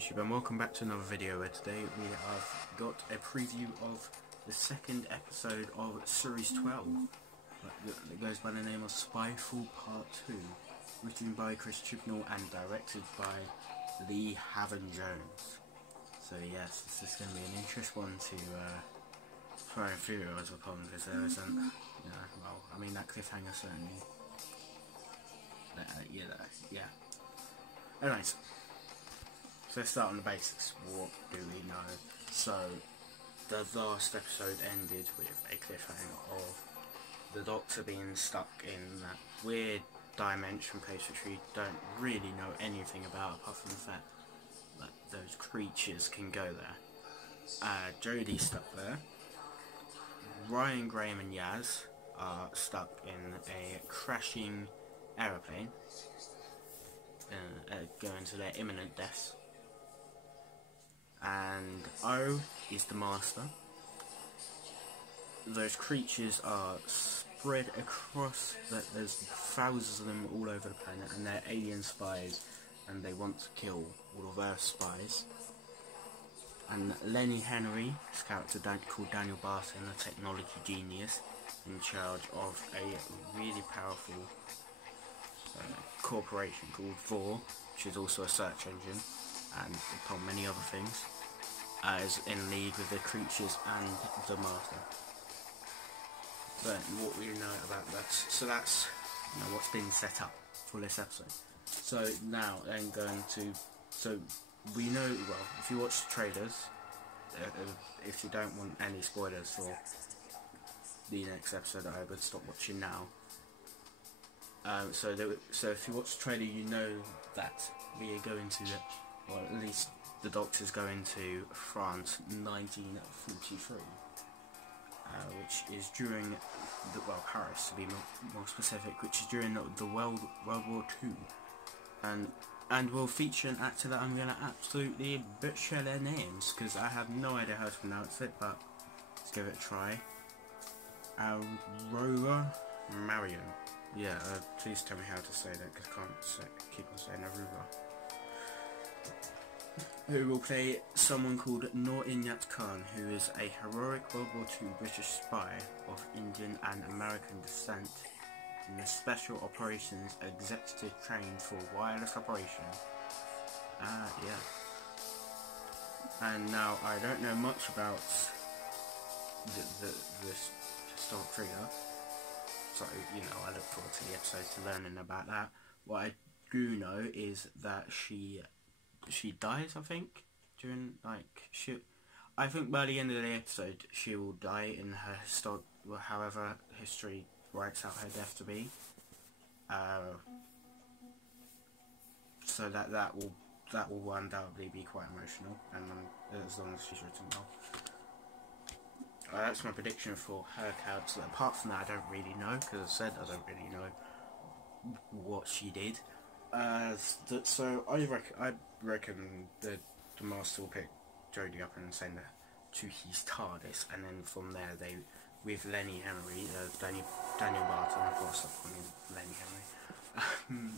YouTube, and welcome back to another video where today we have got a preview of the second episode of Series 12 that goes by the name of Spyfall Part 2, written by Chibnall and directed by Lee Haven Jones. So yes, this is going to be an interesting one to try and theorise upon, because there isn't, well, I mean that cliffhanger certainly, yeah. Anyways, so let's start on the basics. What do we know? So, the last episode ended with a cliffhanger of the Doctor being stuck in that weird dimension place which we don't really know anything about, apart from the fact that those creatures can go there. Jodie's stuck there. Ryan, Graham and Yaz are stuck in a crashing aeroplane, going to their imminent deaths. And O is the Master. Those creatures are spread across, there's thousands of them all over the planet, and they're alien spies, and they want to kill all of Earth's spies. And Lenny Henry, his character called Daniel Barton, a technology genius in charge of a really powerful corporation called Vor, which is also a search engine, and upon many other things, is in league with the creatures and the Master. But what we know about that, so that's what's been set up for this episode. So now then so we know, well, if you watch the trailers, if you don't want any spoilers for the next episode, I would stop watching now. So if you watch the trailer, you know that we are going to, or at least the Doctor's going to France 1943, which is during Paris to be more specific, which is during the World War II, and will feature an actor that I'm going to absolutely butcher their names because I have no idea how to pronounce it, but let's give it a try. Aurora Marion. Yeah, please tell me how to say that, because I can't keep on saying Aurora. Who will play someone called Noor Inayat Khan, who is a heroic World War II British spy of Indian and American descent in the Special Operations Executive trained for wireless operation. Yeah. And now, I don't know much about this historic figure, so, I look forward to the episode to learning about that. What I do know is that she dies, I think, during, I think by the end of the episode, she will die in her historic, however history writes out her death to be. So that will undoubtedly be quite emotional, and as long as she's written well. That's my prediction for her character. Apart from that, I don't really know, because I said I don't really know what she did. So I reckon the Master will pick Jodie up and send her to his TARDIS, and then from there with Lenny Henry, Daniel Barton, I've got to stop calling him Lenny Henry.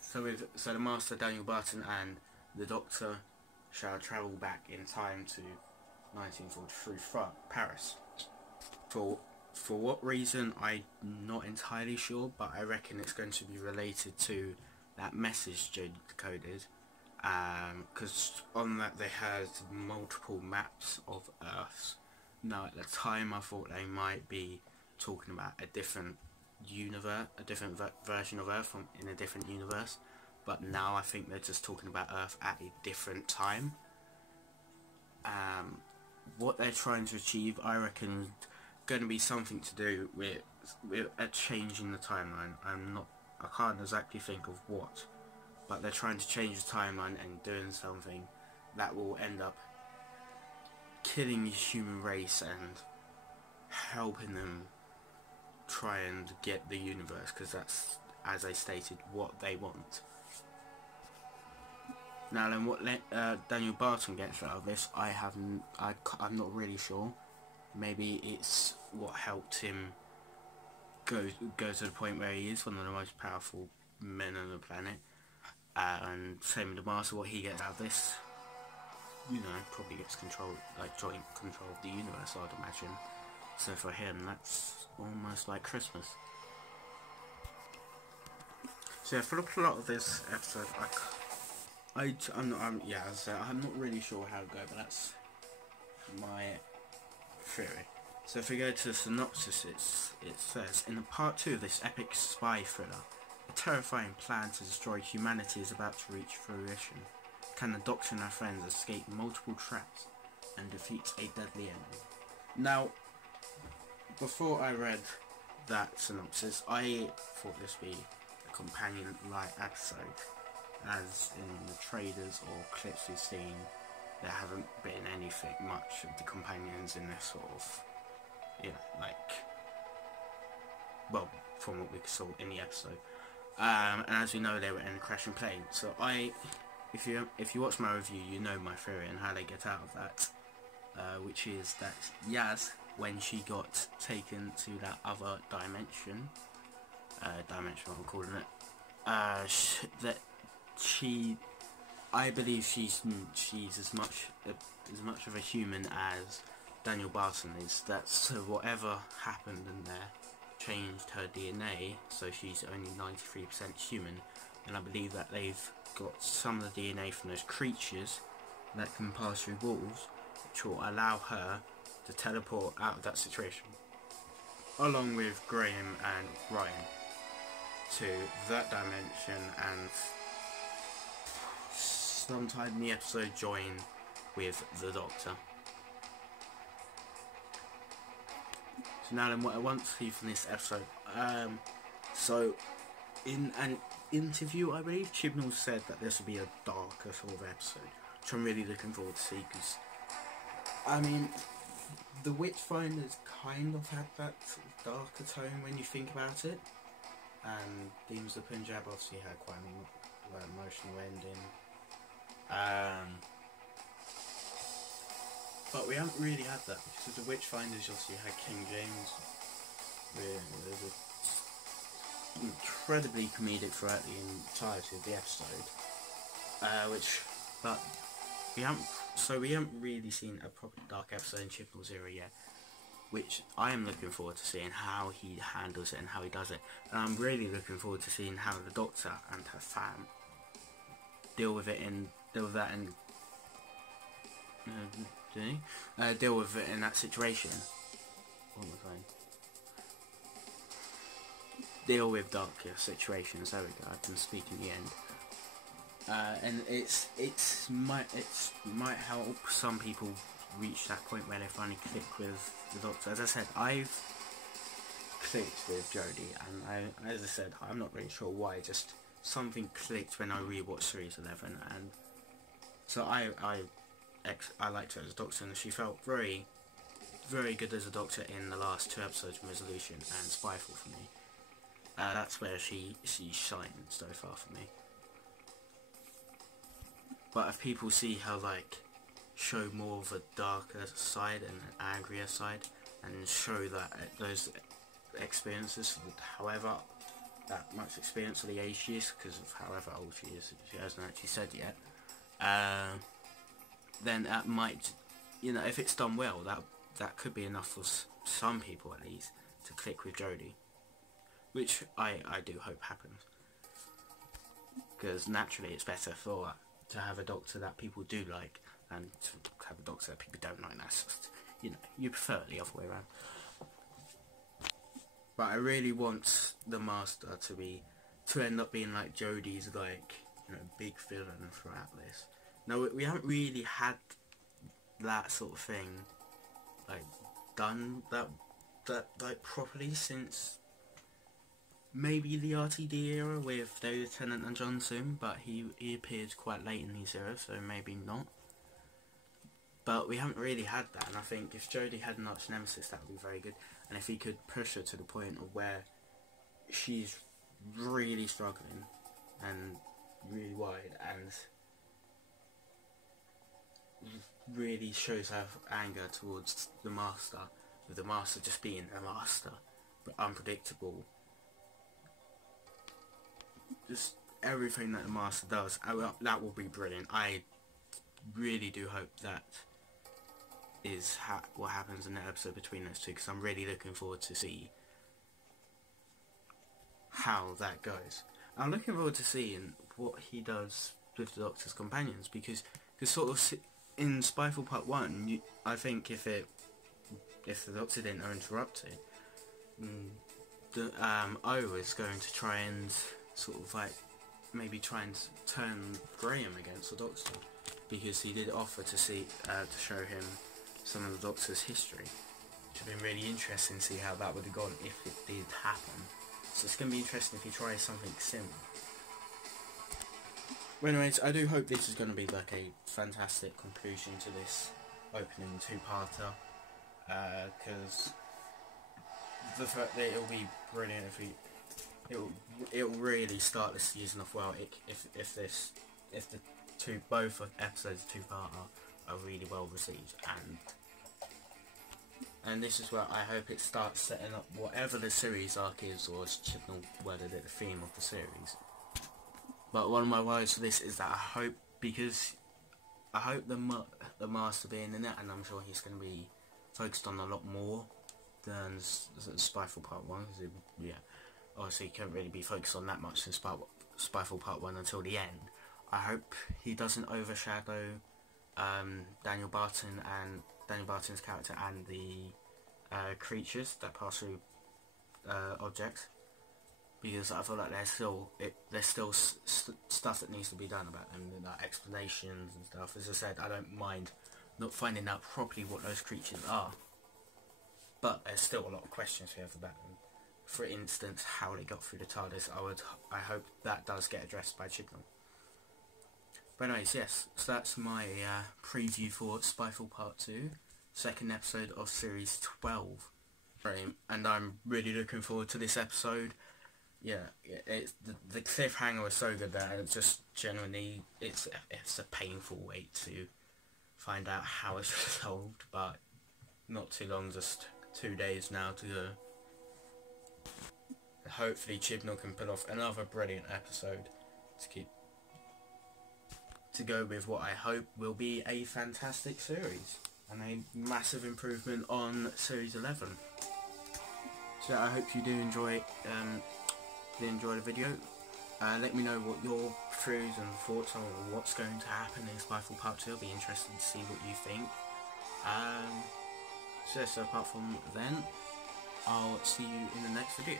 So the Master, Daniel Barton, and the Doctor shall travel back in time to 1943 Paris. For what reason, I'm not entirely sure, but I reckon it's going to be related to that message Jodie decoded, because on that they had multiple maps of Earths. Now at the time I thought they might be talking about a different universe, a different version of Earth in a different universe, but now I think they're just talking about Earth at a different time. What they're trying to achieve, I reckon, going to be something to do with a change in the timeline. I can't exactly think of what, but they're trying to change the timeline and doing something that will end up killing the human race and helping them try and get the universe, because that's, as I stated, what they want. Now then, what Daniel Barton gets out of this, I'm not really sure. Maybe it's what helped him go to the point where he is one of the most powerful men on the planet. And same with the Master, what he gets out of this, you know, probably gets control, like joint control of the universe, I'd imagine. So for him, that's almost like Christmas. So yeah, for the plot of this episode, yeah, as I said, I'm not really sure how to go, but that's my theory. So if we go to the synopsis, it says, in part 2 of this epic spy thriller, a terrifying plan to destroy humanity is about to reach fruition. Can the Doctor and her friends escape multiple traps and defeat a deadly enemy? Now, before I read that synopsis, I thought this would be a companion light episode, as in the trailers or clips we've seen, there haven't been anything much of the companions in this sort of, you know, like, well, from what we saw in the episode. And as we know, they were in a crashing plane. So if you watch my review, you know my theory and how they get out of that, which is that Yaz, when she got taken to that other dimension, what I'm calling it, I believe she's as much of a human as Daniel Barton is. That so whatever happened in there changed her DNA, so she's only 93% human, and I believe that they've got some of the DNA from those creatures that can pass through walls, which will allow her to teleport out of that situation, along with Graham and Ryan, to that dimension, and sometime in the episode join with the Doctor. So now then, what I want to see from this episode, so in an interview, I believe, Chibnall said that this would be a darker sort of episode, which I'm really looking forward to see, because, I mean, the Witchfinders kind of had that sort of darker tone when you think about it, and Demons of Punjab obviously had quite an emotional ending. But we haven't really had that, because the Witchfinders obviously had King James, with incredibly comedic throughout the entirety of the episode, but we haven't really seen a proper dark episode in Chibnall's era yet, which I am looking forward to seeing how he handles it and how he does it, and I'm really looking forward to seeing how the Doctor and her fam deal with that in that situation. What was I? Deal with darker situations. There we go. I can speak in the end. And it might help some people reach that point where they finally click with the Doctor. As I said, I've clicked with Jodie, and as I said, I'm not really sure why. Just something clicked when I rewatched Series 11, and so I liked her as a Doctor, and she felt very, very good as a Doctor in the last 2 episodes from Resolution and Spyfall for me. That's where she shined so far for me. But if people see her like show more of a darker side and an angrier side, and show that those experiences, however that much experience of the age she is, because of however old she is, she hasn't actually said yet, then that might, you know, if it's done well, that could be enough for some people at least to click with Jodie, which I do hope happens, because naturally it's better to have a Doctor that people do like, and to have a Doctor that people don't like. That's just, you know, you prefer it the other way around. But I really want the Master to end up being like Jodie's, like, you know, big villain throughout this. Now, we haven't really had that sort of thing like done that like properly since maybe the RTD era with David Tennant and John Zoom, but he appeared quite late in his era, so maybe not. But we haven't really had that, and I think if Jodie had an arch nemesis, that would be very good. And if he could push her to the point of where she's really struggling and really worried, and really shows her anger towards the Master, with the Master just being a Master, but unpredictable. Just everything that the Master does, that will be brilliant. I really do hope that is what happens in the episode between those two, because I'm really looking forward to see how that goes. I'm looking forward to seeing what he does with the Doctor's companions, because sort of in Spyfall Part 1, I think if the Doctor didn't interrupt it, O is going to try and sort of like maybe try and turn Graham against the Doctor, because he did offer to to show him some of the Doctor's history. Which would have been really interesting to see how that would have gone if it did happen. So it's going to be interesting if he tries something similar. Well, anyways, I do hope this is going to be like a fantastic conclusion to this opening two-parter, because the fact that it'll be brilliant if it'll really start the season off well if both episodes of two-parter are really well received, and this is where I hope it starts setting up whatever the series arc is, or as Chibnall worded it, the theme of the series. But one of my worries for this is that I hope the Master being in it, and I'm sure he's going to be focused on a lot more than Spyfall Part 1, because yeah, obviously he can't really be focused on that much in Spyfall Part 1 until the end. I hope he doesn't overshadow Daniel Barton's character and the creatures that pass through objects, because I feel like there's still stuff that needs to be done about them, like explanations and stuff. As I said, I don't mind not finding out properly what those creatures are, but there's still a lot of questions we have about them. For instance, how they got through the TARDIS. I hope that does get addressed by Chibnall. But anyways, yes, so that's my preview for Spyfall Part 2, second episode of Series 12. And I'm really looking forward to this episode. Yeah, the cliffhanger was so good that it's just genuinely, it's a painful wait to find out how it's resolved, but not too long, just 2 days now to go. Hopefully Chibnall can pull off another brilliant episode to go with what I hope will be a fantastic series and a massive improvement on Series 11. So I hope you do enjoy the video. Let me know what your theories and thoughts on what's going to happen in Spyfall Part 2. I'll be interested to see what you think. So apart from then, I'll see you in the next video.